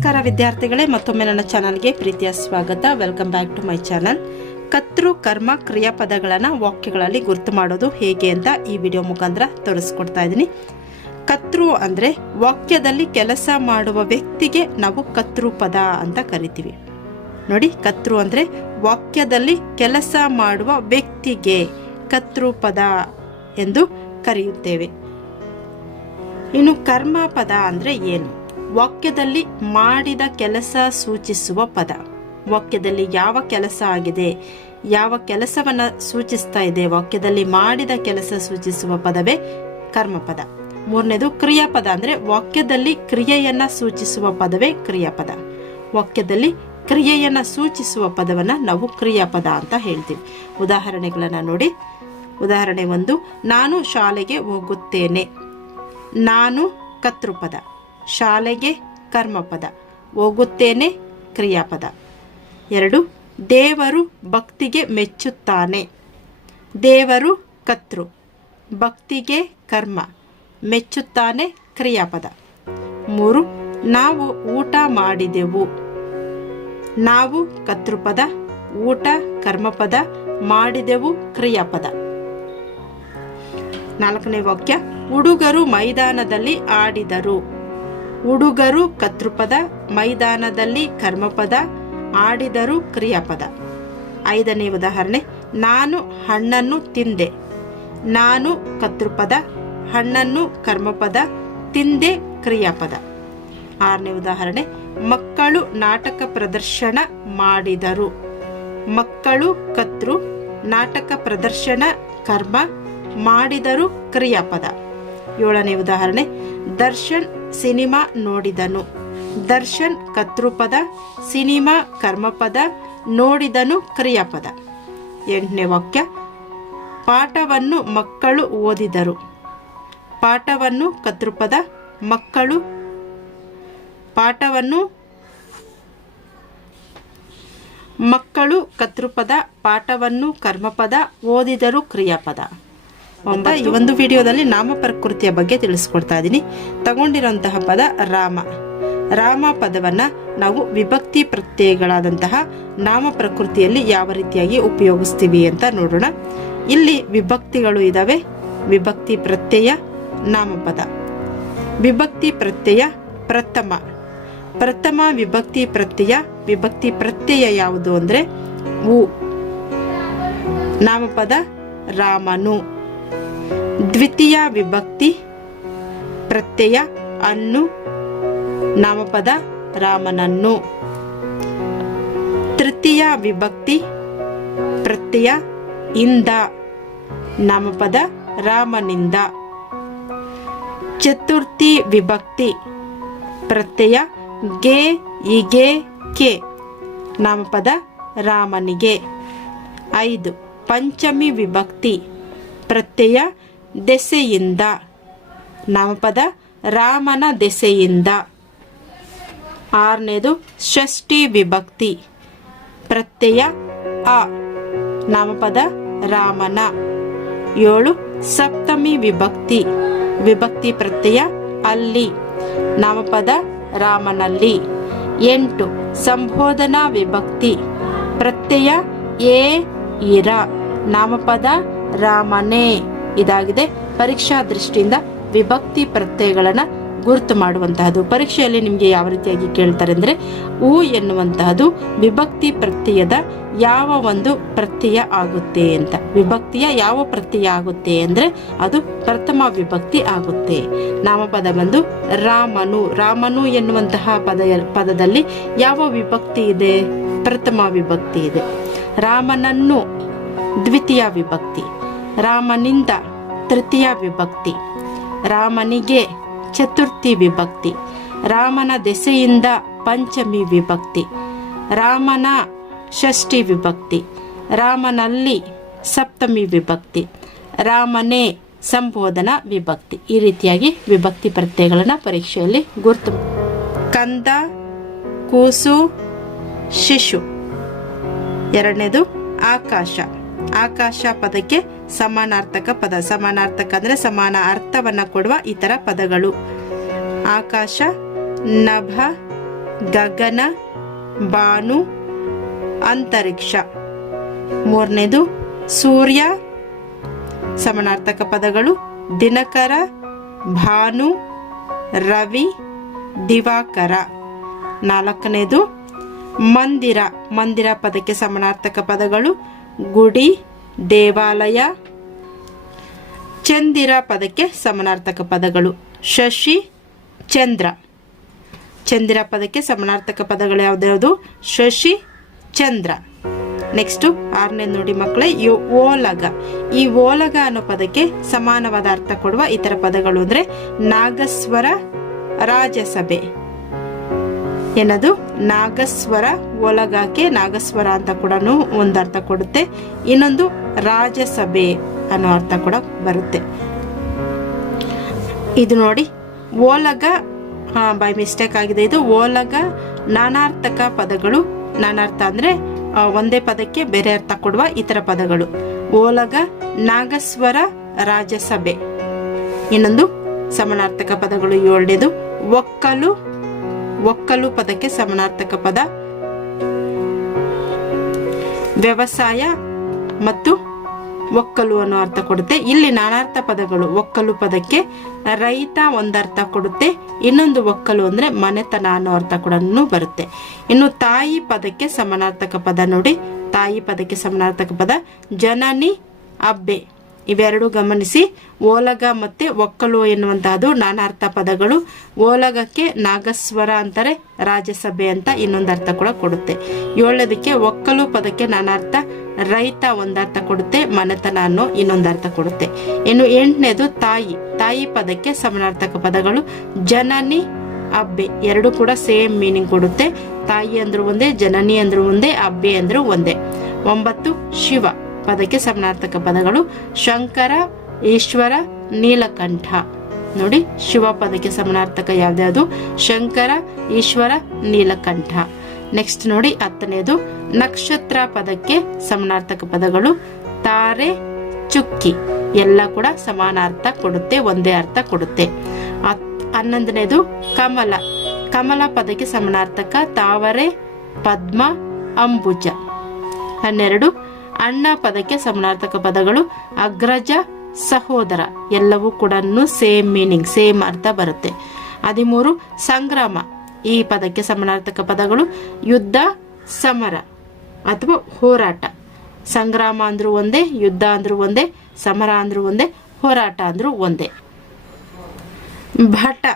ನಮಸ್ಕಾರ ವಿದ್ಯಾರ್ಥಿಗಳೇ, ಮತ್ತೊಮ್ಮೆ ನನ್ನ ಚಾನಲ್ಗೆ ಪ್ರೀತಿಯ ಸ್ವಾಗತ. Welcome back to my channel ಕರ್ತೃ, ಕರ್ಮ, ಕ್ರಿಯಾಪದಗಳನ್ನು ವಾಕ್ಯಗಳಲ್ಲಿ ಗುರುತು ಮಾಡೋದು ಹೇಗೆ ಅಂತ ಈ ವಿಡಿಯೋ ಮುಖಾಂತರ ತೋರಿಸ್ಕೊಡ್ತಾ ಇದ್ದೀನಿ. ಕರ್ತೃ ಅಂದರೆ ವಾಕ್ಯದಲ್ಲಿ ಕೆಲಸ ಮಾಡುವ ವ್ಯಕ್ತಿಗೆ ನಾವು ಕತ್ರು ಪದ ಅಂತ ಕರಿತೀವಿ. ನೋಡಿ, ಕರ್ತೃ ಅಂದರೆ ವಾಕ್ಯದಲ್ಲಿ ಕೆಲಸ ಮಾಡುವ ವ್ಯಕ್ತಿಗೆ ಕತ್ರು ಪದ ಎಂದು ಕರೆಯುತ್ತೇವೆ. ಇನ್ನು ಕರ್ಮ ಪದ ಅಂದರೆ ಏನು? ವಾಕ್ಯದಲ್ಲಿ ಮಾಡಿದ ಕೆಲಸ ಸೂಚಿಸುವ ಪದ. ವಾಕ್ಯದಲ್ಲಿ ಯಾವ ಕೆಲಸ ಆಗಿದೆ? ಯಾವ ಕೆಲಸವನ್ನು ಸೂಚಿಸ್ತಾ ಇದೆ? ವಾಕ್ಯದಲ್ಲಿ ಮಾಡಿದ ಕೆಲಸ ಸೂಚಿಸುವ ಪದವೇ ಕರ್ಮಪದ. ಮೂರನೇದು ಕ್ರಿಯಾಪದ ಅಂದರೆ ವಾಕ್ಯದಲ್ಲಿ ಕ್ರಿಯೆಯನ್ನು ಸೂಚಿಸುವ ಪದವೇ ಕ್ರಿಯಾಪದ. ವಾಕ್ಯದಲ್ಲಿ ಕ್ರಿಯೆಯನ್ನು ಸೂಚಿಸುವ ಪದವನ್ನ ನಾವು ಕ್ರಿಯಾಪದ ಅಂತ ಹೇಳ್ತೀವಿ. ಉದಾಹರಣೆಗಳನ್ನ ನೋಡಿ. ಉದಾಹರಣೆ ಒಂದು, ನಾನು ಶಾಲೆಗೆ ಹೋಗುತ್ತೇನೆ. ನಾನು ಕರ್ತೃಪದ. ಶಾಲೆಗೆ ಕರ್ಮಪದ, ಹೋಗುತ್ತೇನೆ ಕ್ರಿಯಾಪದ. ಎರಡು, ದೇವರು ಭಕ್ತಿಗೆ ಮೆಚ್ಚುತ್ತಾನೆ. ದೇವರು ಕತ್ರು ಭಕ್ತಿಗೆ ಕರ್ಮ, ಮೆಚ್ಚುತ್ತಾನೆ ಕ್ರಿಯಾಪದ. ಮೂರು, ನಾವು ಊಟ ಮಾಡಿದೆವು. ನಾವು ಕತೃಪದ ಊಟ ಕರ್ಮಪದ ಮಾಡಿದೆವು ಕ್ರಿಯಾಪದ. ನಾಲ್ಕನೇ ವಾಕ್ಯ, ಹುಡುಗರು ಮೈದಾನದಲ್ಲಿ ಆಡಿದರು. ಹುಡುಗರು ಕತೃಪದ ಮೈದಾನದಲ್ಲಿ ಕರ್ಮಪದ, ಆಡಿದರು ಕ್ರಿಯಾಪದ. ಐದನೇ ಉದಾಹರಣೆ, ನಾನು ಹಣ್ಣನ್ನು ತಿಂದೆ. ನಾನು ಕತೃಪದ ಹಣ್ಣನ್ನು ಕರ್ಮಪದ, ತಿಂದೆ ಕ್ರಿಯಾಪದ. ಆರನೇ ಉದಾಹರಣೆ, ಮಕ್ಕಳು ನಾಟಕ ಪ್ರದರ್ಶನ ಮಾಡಿದರು. ಮಕ್ಕಳು ಕತೃ ನಾಟಕ ಪ್ರದರ್ಶನ, ಕರ್ಮ ಮಾಡಿದರು ಕ್ರಿಯಾಪದ. ಏಳನೇ ಉದಾಹರಣೆ, ದರ್ಶನ್ ಸಿನಿಮಾ ನೋಡಿದನು. ದರ್ಶನ್ ಕತೃಪದ ಸಿನಿಮಾ ಕರ್ಮಪದ, ನೋಡಿದನು ಕ್ರಿಯಾಪದ. ಎಂಟನೇ ವಾಕ್ಯ. ಪಾಠವನ್ನು ಮಕ್ಕಳು ಓದಿದರು. ಪಾಠವನ್ನು ಕತೃಪದ ಮಕ್ಕಳು ಪಾಠವನ್ನು ಮಕ್ಕಳು ಕತೃಪದ ಪಾಠವನ್ನು ಕರ್ಮಪದ, ಓದಿದರು ಕ್ರಿಯಾಪದ. ಅಂತ ಈ ಒಂದು ವಿಡಿಯೋದಲ್ಲಿ ನಾಮ ಪ್ರಕೃತಿಯ ಬಗ್ಗೆ ತಿಳಿಸ್ಕೊಡ್ತಾ ಇದ್ದೀನಿ. ತಗೊಂಡಿರುವಂತಹ ಪದ ರಾಮ. ರಾಮ ಪದವನ್ನು ನಾವು ವಿಭಕ್ತಿ ಪ್ರತ್ಯಯಗಳಾದಂತಹ ನಾಮ ಪ್ರಕೃತಿಯಲ್ಲಿ ಯಾವ ರೀತಿಯಾಗಿ ಉಪಯೋಗಿಸ್ತೀವಿ ಅಂತ ನೋಡೋಣ. ಇಲ್ಲಿ ವಿಭಕ್ತಿಗಳು ಇದ್ದಾವೆ ವಿಭಕ್ತಿ ಪ್ರತ್ಯಯ ನಾಮಪದ ವಿಭಕ್ತಿ ಪ್ರತ್ಯಯ, ಪ್ರಥಮ. ಪ್ರಥಮ ವಿಭಕ್ತಿ ಪ್ರತ್ಯಯ ವಿಭಕ್ತಿ ಪ್ರತ್ಯಯ ಯಾವುದು ಅಂದರೆ ಉ. ನಾಮಪದ ರಾಮನು. ದ್ವಿತೀಯ ವಿಭಕ್ತಿ ಪ್ರತ್ಯಯ ಅನ್ನು ನಾಮಪದ ರಾಮನನ್ನು. ತೃತೀಯ ವಿಭಕ್ತಿ ಪ್ರತ್ಯಯ ಇಂದ ನಾಮಪದ ರಾಮನಿಂದ. ಚತುರ್ಥಿ ವಿಭಕ್ತಿ ಪ್ರತ್ಯಯ ಗೆ ಇಗೆ ಕೆ ನಾಮಪದ ರಾಮನಿಗೆ. ಐದು ಪಂಚಮಿ ವಿಭಕ್ತಿ ಪ್ರತ್ಯಯ ದೆಸೆಯಿಂದ. ನಾಮಪದ ರಾಮನ ದೆಸೆಯಿಂದ. ಆರನೇದು, ಷಷ್ಠಿ ವಿಭಕ್ತಿ. ಪ್ರತ್ಯಯ ಅ. ನಾಮಪದ ರಾಮನ. ಏಳು, ಸಪ್ತಮಿ ವಿಭಕ್ತಿ. ವಿಭಕ್ತಿ ಪ್ರತ್ಯಯ ಅಲ್ಲಿ. ನಾಮಪದ ರಾಮನಲ್ಲಿ. ಎಂಟು, ಸಂಬೋಧನಾ ವಿಭಕ್ತಿ. ಪ್ರತ್ಯಯ ಏ ಇರ. ನಾಮಪದ ರಾಮನೇ. ಇದಾಗಿದೆ. ಪರೀಕ್ಷಾ ದೃಷ್ಟಿಯಿಂದ ವಿಭಕ್ತಿ ಪ್ರತ್ಯಯಗಳನ್ನು ಗುರುತು ಮಾಡುವಂತಹದ್ದು. ಪರೀಕ್ಷೆಯಲ್ಲಿ ನಿಮಗೆ ಯಾವ ರೀತಿಯಾಗಿ ಕೇಳ್ತಾರೆ ಅಂದರೆ ಉ ಎನ್ನುವಂತಹದ್ದು ವಿಭಕ್ತಿ ಪ್ರತ್ಯಯದ ಯಾವ ಒಂದು ಪ್ರತ್ಯಯ ಆಗುತ್ತೆ ಅಂತ. ವಿಭಕ್ತಿಯ ಯಾವ ಪ್ರತ್ಯಯ ಆಗುತ್ತೆ ಅಂದರೆ, ಅದು ಪ್ರಥಮ ವಿಭಕ್ತಿ ಆಗುತ್ತೆ. ನಾಮಪದ ಬಂದು ರಾಮನು. ರಾಮನು ಎನ್ನುವಂತಹ ಪದ, ಪದದಲ್ಲಿ ಯಾವ ವಿಭಕ್ತಿ ಇದೆ? ಪ್ರಥಮ ವಿಭಕ್ತಿ ಇದೆ. ರಾಮನನ್ನು ದ್ವಿತೀಯ ವಿಭಕ್ತಿ. ರಾಮನಿಂದ ತೃತೀಯ ವಿಭಕ್ತಿ. ರಾಮನಿಗೆ ಚತುರ್ಥಿ ವಿಭಕ್ತಿ. ರಾಮನ ದೆಸೆಯಿಂದ ಪಂಚಮಿ ವಿಭಕ್ತಿ. ರಾಮನ ಷಷ್ಠಿ ವಿಭಕ್ತಿ. ರಾಮನಲ್ಲಿ ಸಪ್ತಮಿ ವಿಭಕ್ತಿ. ರಾಮನೇ ಸಂಬೋಧನಾ ವಿಭಕ್ತಿ. ಈ ರೀತಿಯಾಗಿ ವಿಭಕ್ತಿ ಪ್ರತ್ಯಯಗಳನ್ನು ಪರೀಕ್ಷೆಯಲ್ಲಿ ಗುರುತು ಕಂದ, ಕೂಸು, ಶಿಶು. ಎರಡನೇದು ಆಕಾಶ. ಆಕಾಶ ಪದಕ್ಕೆ ಸಮಾನಾರ್ಥಕ ಪದ. ಸಮಾನಾರ್ಥಕ ಅಂದ್ರೆ ಸಮಾನ ಅರ್ಥವನ್ನ ಕೊಡುವ ಇತರ ಪದಗಳು. ಆಕಾಶ, ನಭ, ಗಗನ, ಬಾನು, ಅಂತರಿಕ್ಷ. ಮೂರನೇದು, ಸೂರ್ಯ. ಸಮಾನಾರ್ಥಕ ಪದಗಳು ದಿನಕರ, ಭಾನು, ರವಿ, ದಿವಾಕರ. ನಾಲ್ಕನೇದು, ಮಂದಿರ. ಮಂದಿರ ಪದಕ್ಕೆ ಸಮಾನಾರ್ಥಕ ಪದಗಳು ಗುಡಿ, ದೇವಾಲಯ. ಚಂದಿರ ಪದಕ್ಕೆ ಸಮನಾರ್ಥಕ ಪದಗಳು. ಶಶಿ, ಚಂದ್ರ. ಚಂದಿರ ಪದಕ್ಕೆ ಸಮನಾರ್ಥಕ ಪದಗಳು ಯಾವ್ದ್ಯಾವುದು? ಶಶಿ, ಚಂದ್ರ. ನೆಕ್ಸ್ಟು ಆರನೇ ನೋಡಿ ಮಕ್ಕಳೇ, ಯೋ ಓಲಗ. ಈ ಓಲಗ ಅನ್ನೋ ಪದಕ್ಕೆ ಸಮಾನವಾದ ಅರ್ಥ ಕೊಡುವ ಇತರ ಪದಗಳು ಅಂದರೆ ನಾಗಸ್ವರ ರಾಜಸಭೆ. ಏನದು? ನಾಗಸ್ವರ ಓಲಗಕ್ಕೆ ನಾಗಸ್ವರ ಅಂತ ಕೂಡ ಒಂದು ಅರ್ಥ ಕೊಡುತ್ತೆ. ಇನ್ನೊಂದು ರಾಜಸಭೆ ಅನ್ನೋ ಅರ್ಥ ಕೂಡ ಬರುತ್ತೆ. ಇದು ನೋಡಿ, ಓಲಗ ಬೈ ಮಿಸ್ಟೇಕ್ ಆಗಿದೆ ಇದು. ಓಲಗ ನಾನಾರ್ಥಕ ಪದಗಳು. ನಾನಾರ್ಥ ಅಂದ್ರೆ ಒಂದೇ ಪದಕ್ಕೆ ಬೇರೆ ಅರ್ಥ ಕೊಡುವ ಇತರ ಪದಗಳು. ಓಲಗ ನಾಗಸ್ವರ ರಾಜಸಭೆ. ಇನ್ನೊಂದು ಸಮಾನಾರ್ಥಕ ಪದಗಳು ಏಳನೇದು. ಒಕ್ಕಲು ಒಕ್ಕಲು ಪದಕ್ಕೆ ಸಮಾನಾರ್ಥಕ ಪದ. ವ್ಯವಸಾಯ ಮತ್ತು ಒಕ್ಕಲು ಅನ್ನೋ ಅರ್ಥ ಕೊಡುತ್ತೆ. ಇಲ್ಲಿ ನಾನಾರ್ಥ ಪದಗಳು ಒಕ್ಕಲು ಪದಕ್ಕೆ ರೈತ ಒಂದರ್ಥ ಕೊಡುತ್ತೆ. ಇನ್ನೊಂದು ಒಕ್ಕಲು ಅಂದ್ರೆ ಮನೆತನ ಅನ್ನೋ ಅರ್ಥ ಕೂಡ ಬರುತ್ತೆ. ಇನ್ನು ತಾಯಿ ಪದಕ್ಕೆ ಸಮಾನಾರ್ಥಕ ಪದ ನೋಡಿ. ತಾಯಿ ಪದಕ್ಕೆ ಸಮಾನಾರ್ಥಕ ಪದ ಜನನಿ, ಅಬ್ಬೆ. ಇವೆರಡು ಗಮನಿಸಿ. ಓಲಗ ಮತ್ತೆ ಒಕ್ಕಲು ಎನ್ನುವಂತಹದ್ದು ನಾನಾರ್ಥ ಪದಗಳು. ಓಲಗಕ್ಕೆ ನಾಗಸ್ವರ ಅಂತಾರೆ, ರಾಜ್ಯಸಭೆ ಅಂತ ಇನ್ನೊಂದು ಅರ್ಥ ಕೂಡ ಕೊಡುತ್ತೆ. ಏಳೋದಕ್ಕೆ ಒಕ್ಕಲು ಪದಕ್ಕೆ ನಾನಾರ್ಥ, ರೈತ ಒಂದರ್ಥ ಕೊಡುತ್ತೆ, ಮನೆತನ ಅನ್ನೋ ಇನ್ನೊಂದು ಅರ್ಥ ಕೊಡುತ್ತೆ. ಇನ್ನು ಎಂಟನೇದು ತಾಯಿ. ತಾಯಿ ಪದಕ್ಕೆ ಸಮನಾರ್ಥಕ ಪದಗಳು ಜನನಿ, ಅಬ್ಬೆ. ಎರಡು ಕೂಡ ಸೇಮ್ ಮೀನಿಂಗ್ ಕೊಡುತ್ತೆ. ತಾಯಿ ಅಂದ್ರೂ ಒಂದೇ, ಜನನಿ ಅಂದ್ರೂ ಒಂದೇ, ಅಬ್ಬೆ ಅಂದ್ರೂ ಒಂದೇ. ಒಂಬತ್ತು, ಶಿವ. ಪದಕ್ಕೆ ಸಮನಾರ್ಥಕ ಪದಗಳು ಶಂಕರ, ಈಶ್ವರ, ನೀಲಕಂಠ. ನೋಡಿ, ಶಿವ ಪದಕ್ಕೆ ಸಮನಾರ್ಥಕ ಯಾವ್ದ್ಯಾವುದು ಶಂಕರ, ಈಶ್ವರ, ನೀಲಕಂಠ. ನೆಕ್ಸ್ಟ್ ನೋಡಿ, ಹತ್ತನೇದು. ನಕ್ಷತ್ರ ಪದಕ್ಕೆ ಸಮನಾರ್ಥಕ ಪದಗಳು ತಾರೆ, ಚುಕ್ಕಿ. ಎಲ್ಲ ಕೂಡ ಸಮಾನಾರ್ಥ ಕೊಡುತ್ತೆ, ಒಂದೇ ಅರ್ಥ ಕೊಡುತ್ತೆ. ಹನ್ನೊಂದನೇದು, ಕಮಲ. ಕಮಲ ಪದಕ್ಕೆ ಸಮನಾರ್ಥಕ ತಾವರೆ, ಪದ್ಮ, ಅಂಬುಜ. ಹನ್ನೆರಡು ಅಣ್ಣ ಪದಕ್ಕೆ ಸಮನಾರ್ಥಕ ಪದಗಳು. ಅಗ್ರಜ, ಸಹೋದರ, ಎಲ್ಲವೂ ಕೂಡ ಸೇಮ್ ಮೀನಿಂಗ್ ಸೇಮ್ ಅರ್ಥ ಬರುತ್ತೆ. ಹದಿಮೂರು, ಸಂಗ್ರಾಮ, ಈ ಪದಕ್ಕೆ ಸಮನಾರ್ಥಕ ಪದಗಳು. ಯುದ್ಧ, ಸಮರ ಅಥವಾ ಹೋರಾಟ. ಸಂಗ್ರಾಮ ಅಂದ್ರೂ ಒಂದೇ, ಯುದ್ಧ ಅಂದ್ರೂ ಒಂದೇ, ಸಮರ ಅಂದ್ರೂ ಒಂದೇ, ಹೋರಾಟ ಅಂದ್ರೂ ಒಂದೇ. ಭಟ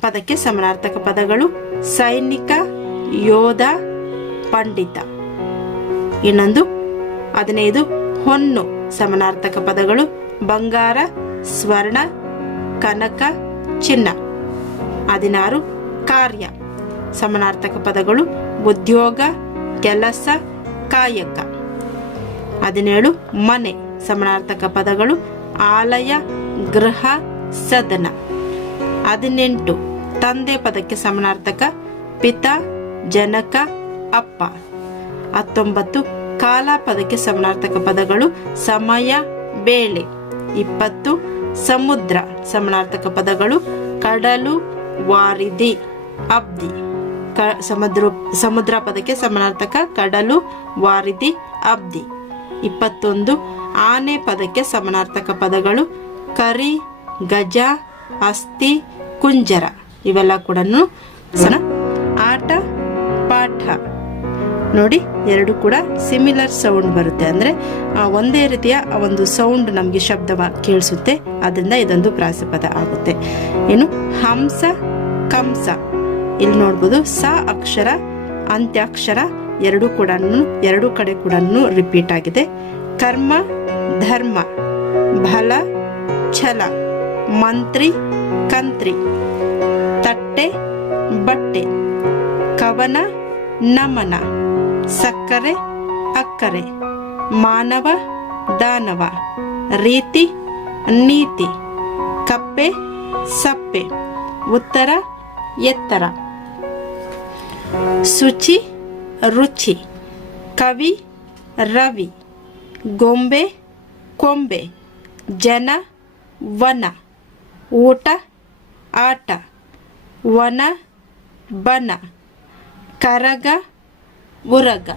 ಪದಕ್ಕೆ ಸಮನಾರ್ಥಕ ಪದಗಳು. ಸೈನಿಕ, ಯೋಧ, ಪಂಡಿತ. ಇನ್ನೊಂದು ಹದಿನೈದು, ಹೊನ್ನು, ಸಮನಾರ್ಥಕ ಪದಗಳು, ಬಂಗಾರ, ಸ್ವರ್ಣ, ಕನಕ, ಚಿನ್ನ. ಹದಿನಾರು, ಕಾರ್ಯ. ಸಮನಾರ್ಥಕ ಪದಗಳು, ಉದ್ಯೋಗ, ಕೆಲಸ, ಕಾಯಕ. ಹದಿನೇಳು, ಮನೆ. ಸಮನಾರ್ಥಕ ಪದಗಳು, ಆಲಯ, ಗೃಹ, ಸದನ. ಹದಿನೆಂಟು, ತಂದೆ ಪದಕ್ಕೆ ಸಮನಾರ್ಥಕ, ಪಿತ, ಜನಕ, ಅಪ್ಪ. ಹತ್ತೊಂಬತ್ತು ಕಾಲ, ಪದಕ್ಕೆ ಸಮನಾರ್ಥಕ ಪದಗಳು, ಸಮಯ, ಬೇಳೆ. ಇಪ್ಪತ್ತು, ಸಮುದ್ರ, ಸಮನಾರ್ಥಕ ಪದಗಳು, ಕಡಲು, ವಾರಿದಿ, ಅಬ್ದಿ. ಕ, ಸಮುದ್ರ ಸಮುದ್ರ ಪದಕ್ಕೆ ಸಮನಾರ್ಥಕ, ಕಡಲು, ವಾರಿದಿ, ಅಬ್ದಿ. ಇಪ್ಪತ್ತೊಂದು, ಆನೆ ಪದಕ್ಕೆ ಸಮನಾರ್ಥಕ ಪದಗಳು, ಕರಿ, ಗಜ, ಅಸ್ಥಿ, ಕುಂಜರ. ಇವೆಲ್ಲ ಕೂಡ ಆಟ, ಪಾಠ. ನೋಡಿ, ಎರಡು ಕೂಡ ಸಿಮಿಲರ್ ಸೌಂಡ್ ಬರುತ್ತೆ. ಅಂದ್ರೆ ಒಂದೇ ರೀತಿಯ ಒಂದು ಸೌಂಡ್ ನಮಗೆ ಶಬ್ದ ಕೇಳಿಸುತ್ತೆ. ಅದರಿಂದ ಇದೊಂದು ಪ್ರಾಸಪದ ಆಗುತ್ತೆ. ಏನು? ಹಂಸ, ಕಂಸ. ಇಲ್ಲಿ ನೋಡ್ಬೋದು, ಸ ಅಕ್ಷರ, ಅಂತ್ಯಾಕ್ಷರ ಎರಡು ಕೂಡ ಎರಡು ಕಡೆ ಕೂಡ ರಿಪೀಟ್ ಆಗಿದೆ. ಕರ್ಮ, ಧರ್ಮ, ಬಲ, ಛಲ, ಮಂತ್ರಿ, ಕಂತ್ರಿ. ತಟ್ಟೆ, ಬಟ್ಟೆ. ಕವನ, ನಮನ. ಸಕ್ಕರೆ, ಅಕ್ಕರೆ, ಮಾನವ, ದಾನವ, ರೀತಿ, ನೀತಿ, ಕಪ್ಪೆ, ಸಪ್ಪೆ, ಉತ್ತರ, ಎತ್ತರ. ಶುಚಿ, ರುಚಿ, ಕವಿ, ರವಿ, ಗೊಂಬೆ, ಕೊಂಬೆ, ಜನ, ವನ, ಊಟ, ಆಟ, ವನ, ಬನ, ಕರಗ वो रग्गा।